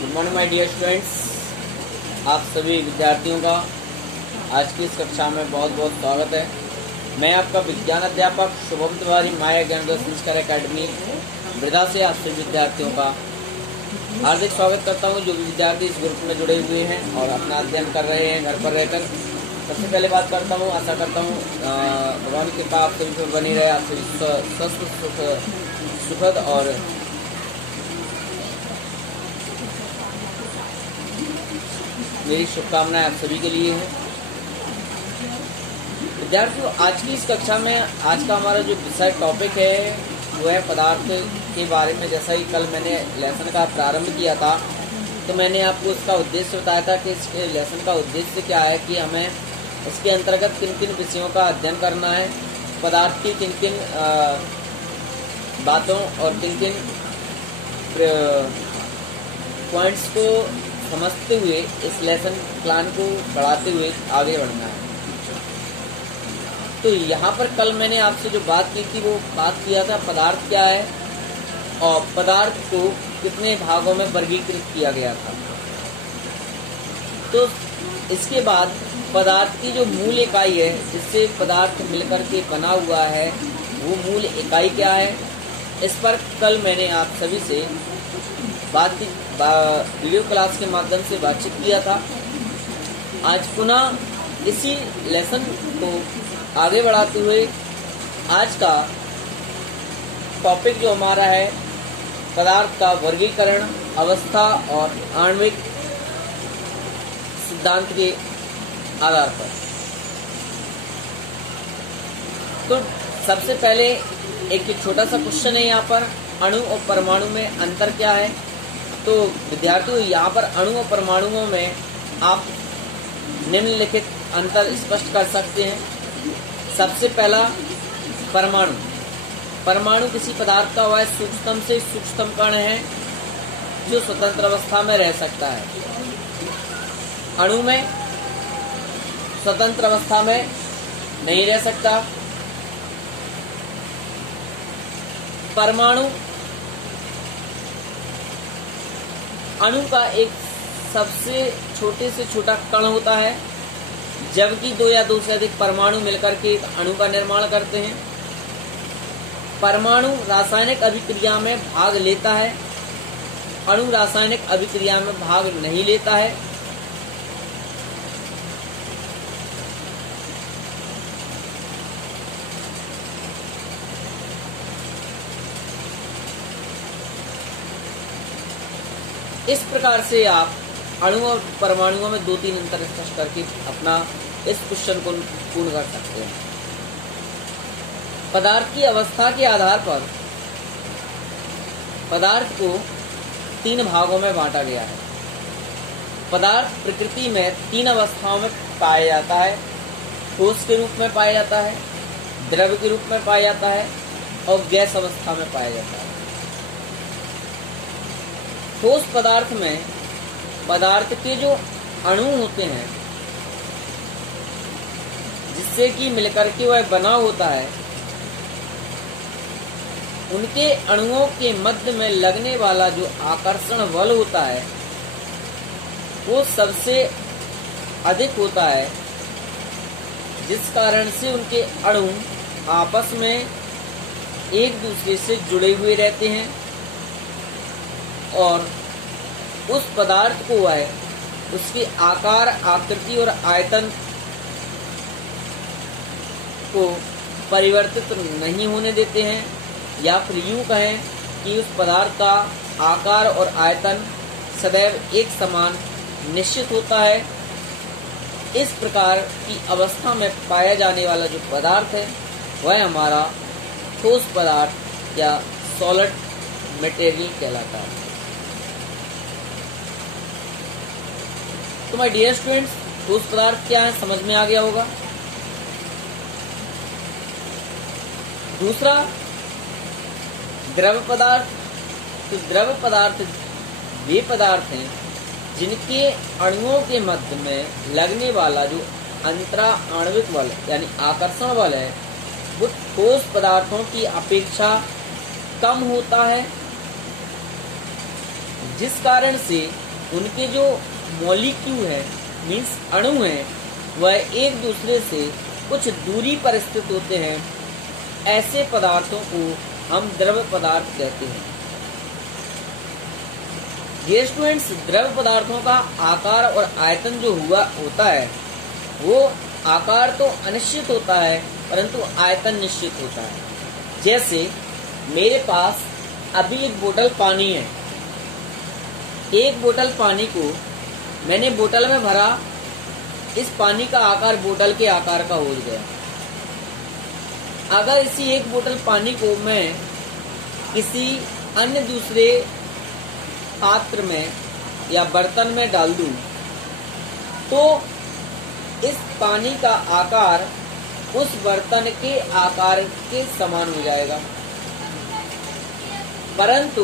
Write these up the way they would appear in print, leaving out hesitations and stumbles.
Good morning my dear students. आप सभी विद्यार्थियों का आज की इस कक्षा में बहुत बहुत स्वागत है। मैं आपका विज्ञान अध्यापक शुभम तिवारी माया ज्ञान संस्कार एकेडमी मृदा से आप सभी विद्यार्थियों का हार्दिक स्वागत करता हूं। जो भी विद्यार्थी इस ग्रुप में जुड़े हुए हैं और अपना अध्ययन कर रहे हैं घर पर रहकर, सबसे पहले बात करता हूं, आशा करता हूं भगवान की कृपा आप सभी पर बनी रहे, आप सभी स्वस्थ सुखद और मेरी शुभकामनाएं आप सभी के लिए हैं। विद्यार्थियों, आज की इस कक्षा में आज का हमारा जो विषय टॉपिक है वो है पदार्थ के बारे में। जैसा ही कल मैंने लेसन का प्रारंभ किया था तो मैंने आपको इसका उद्देश्य बताया था कि इस लेसन का उद्देश्य क्या है, कि हमें इसके अंतर्गत किन किन विषयों का अध्ययन करना है, पदार्थ की किन किन बातों और किन किन पॉइंट्स को समझते हुए इस लेसन प्लान को बढ़ाते हुए आगे बढ़ना है। तो यहाँ पर कल मैंने आपसे जो बात की थी वो बात किया था पदार्थ क्या है और पदार्थ को कितने भागों में वर्गीकृत किया गया था। तो इसके बाद पदार्थ की जो मूल इकाई है जिससे पदार्थ मिलकर के बना हुआ है वो मूल इकाई क्या है, इस पर कल मैंने आप सभी से वीडियो क्लास के माध्यम से बातचीत किया था। आज पुनः इसी लेसन को आगे बढ़ाते हुए आज का टॉपिक जो हमारा है पदार्थ का वर्गीकरण, अवस्था और आणविक सिद्धांत के आधार पर। तो सबसे पहले एक छोटा सा क्वेश्चन है यहाँ पर, अणु और परमाणु में अंतर क्या है। तो विद्यार्थियों, यहाँ पर अणु और परमाणुओं में आप निम्नलिखित अंतर स्पष्ट कर सकते हैं। सबसे पहला, परमाणु। परमाणु किसी पदार्थ का वह सूक्ष्मतम से सूक्ष्मतम कण है जो स्वतंत्र अवस्था में रह सकता है। अणु में स्वतंत्र अवस्था में नहीं रह सकता। परमाणु अणु का एक सबसे छोटे से छोटा कण होता है, जबकि दो या दो से अधिक परमाणु मिलकर के एक अणु का निर्माण करते हैं। परमाणु रासायनिक अभिक्रिया में भाग लेता है, अणु रासायनिक अभिक्रिया में भाग नहीं लेता है। इस प्रकार से आप अणु और परमाणुओं में 2-3 अंतर स्पष्ट करके अपना इस क्वेश्चन को पूर्ण कर सकते हैं। पदार्थ की अवस्था के आधार पर पदार्थ को 3 भागों में बांटा गया है। पदार्थ प्रकृति में 3 अवस्थाओं में पाया जाता है, ठोस के रूप में पाया जाता है, द्रव के रूप में पाया जाता है और गैस अवस्था में पाया जाता है। ठोस पदार्थ में पदार्थ के जो अणु होते हैं जिससे कि मिलकर के वह बना होता है, उनके अणुओं के मध्य में लगने वाला जो आकर्षण बल होता है वो सबसे अधिक होता है, जिस कारण से उनके अणु आपस में एक दूसरे से जुड़े हुए रहते हैं और उस पदार्थ को वह उसके आकार, आकृति और आयतन को परिवर्तित नहीं होने देते हैं, या फिर यूं कहें कि उस पदार्थ का आकार और आयतन सदैव एक समान निश्चित होता है। इस प्रकार की अवस्था में पाया जाने वाला जो पदार्थ है वह हमारा ठोस पदार्थ या सॉलिड मटेरियल कहलाता है। तो माय डियर स्टूडेंट्स, ठोस पदार्थ क्या है समझ में आ गया होगा। दूसरा, द्रव पदार्थ। तो द्रव पदार्थ वे पदार्थ हैं जिनके अणुओं के मध्य में लगने वाला जो अंतरा आणविक बल यानी आकर्षण बल है वो ठोस पदार्थों की अपेक्षा कम होता है, जिस कारण से उनके जो मॉलिक्यूल है मीन्स अणु हैं वह एक दूसरे से कुछ दूरी पर स्थित होते हैं, ऐसे पदार्थों को हम द्रव पदार्थ कहते हैं। ये स्टूडेंट्स, द्रव पदार्थों का आकार और आयतन जो होता है वो आकार तो अनिश्चित होता है परंतु आयतन निश्चित होता है। जैसे मेरे पास अभी एक बोतल पानी है, एक बोतल पानी को मैंने बोतल में भरा, इस पानी का आकार बोतल के आकार का हो गया। अगर इसी एक बोतल पानी को मैं किसी अन्य दूसरे पात्र में या बर्तन में डाल दूं तो इस पानी का आकार उस बर्तन के आकार के समान हो जाएगा, परंतु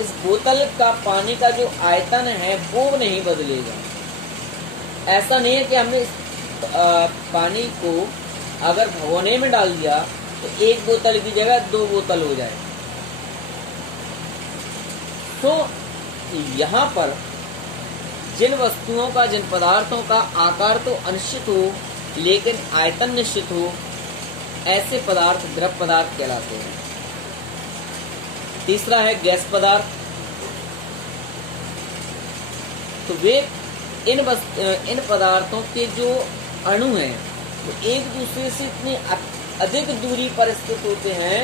इस बोतल का पानी का जो आयतन है वो नहीं बदलेगा। ऐसा नहीं है कि हमने इस पानी को अगर भगोने में डाल दिया तो एक बोतल की जगह 2 बोतल हो जाए। तो यहाँ पर जिन वस्तुओं का, जिन पदार्थों का आकार तो अनिश्चित हो लेकिन आयतन निश्चित हो, ऐसे पदार्थ द्रव पदार्थ कहलाते हैं। तीसरा है गैस पदार्थ। तो वे इन पदार्थों के जो अणु हैं वो एक दूसरे से इतनी अधिक दूरी पर स्थित होते हैं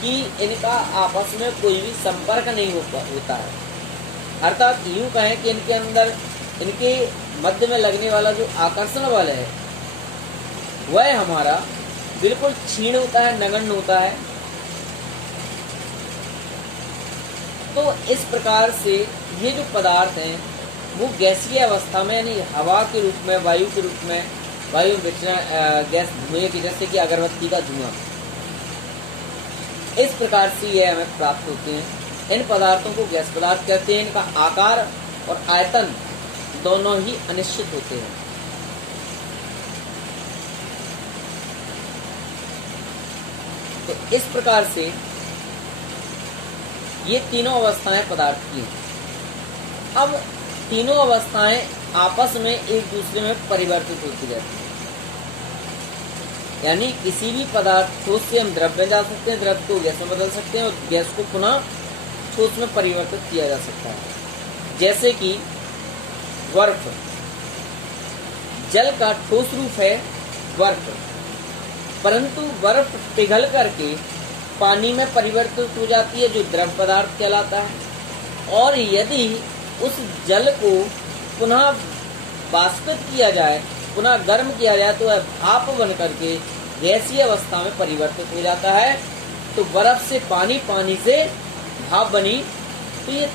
कि इनका आपस में कोई भी संपर्क नहीं होता है। अर्थात यूं कहें कि इनके अंदर, इनके मध्य में लगने वाला जो आकर्षण बल है वह हमारा बिल्कुल क्षीण होता है, नगण्य होता है। तो इस प्रकार से ये जो पदार्थ हैं वो गैसीय अवस्था में, यानी हवा के रूप में, वायु के रूप में, वायु गैस धुएं की, जैसे कि अगरबत्ती का धुआं, इस प्रकार से ये हमें प्राप्त होते हैं। इन पदार्थों को गैस पदार्थ कहते हैं। इनका आकार और आयतन दोनों ही अनिश्चित होते हैं। तो इस प्रकार से ये तीनों अवस्थाएं पदार्थ की हैं। अब तीनों अवस्थाएं आपस में एक दूसरे में परिवर्तित होती रहती हैं। यानी किसी भी पदार्थ, ठोस से हम द्रव में जा सकते हैं, द्रव को गैस में बदल सकते हैं और गैस को पुनः ठोस में परिवर्तित किया जा सकता है। जैसे कि बर्फ, जल का ठोस रूप है बर्फ, परंतु बर्फ पिघल करके पानी में परिवर्तित हो जाती है जो द्रव पदार्थ कहलाता है। और यदि उस जल को पुनः बाष्पित किया जाए, पुनः गर्म किया जाए, तो वह भाप बन करके गैसीय अवस्था में परिवर्तित हो जाता है। तो बर्फ से पानी, पानी से भाप बनी, तो ये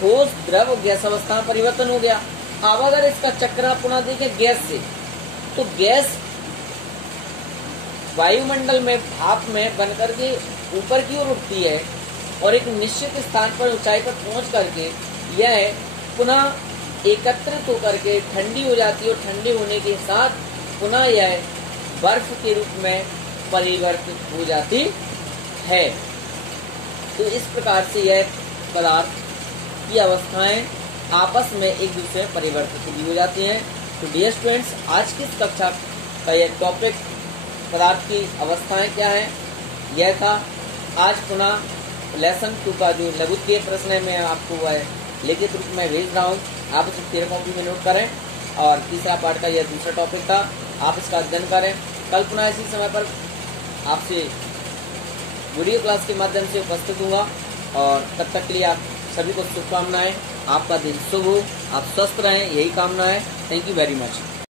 ठोस द्रव गैस अवस्था में परिवर्तन हो गया। अब अगर इसका चक्र पुनः देखें गैस से, तो गैस वायुमंडल में भाप में बन करके ऊपर की ओर उठती है और एक निश्चित स्थान पर, ऊंचाई पर पहुंच करके यह पुनः एकत्रित होकर के ठंडी हो जाती है और ठंडी होने के साथ पुनः यह बर्फ के रूप में परिवर्तित हो जाती है। तो इस प्रकार से यह पदार्थ की अवस्थाएं आपस में एक दूसरे में परिवर्तित भी हो जाती हैं। तो डियर स्टूडेंट्स, आज की इस कक्षा का यह टॉपिक पदार्थ की अवस्थाएं क्या है यह था। आज पुनः लेसन 2 का जो लघुत्तरीय प्रश्न है मैं आपको वह लिखित रूप में भेज रहा हूँ। आप इसे 13 कॉपी में नोट करें और तीसरा पार्ट का यह दूसरा टॉपिक था, आप इसका अध्ययन करें। कल पुनः इसी समय पर आपसे वीडियो क्लास के माध्यम से उपस्थित हूँगा और तब तक के लिए आप सभी को शुभकामनाएं। आपका दिन शुभ हो, आप स्वस्थ रहें, यही कामना है। Thank you very much.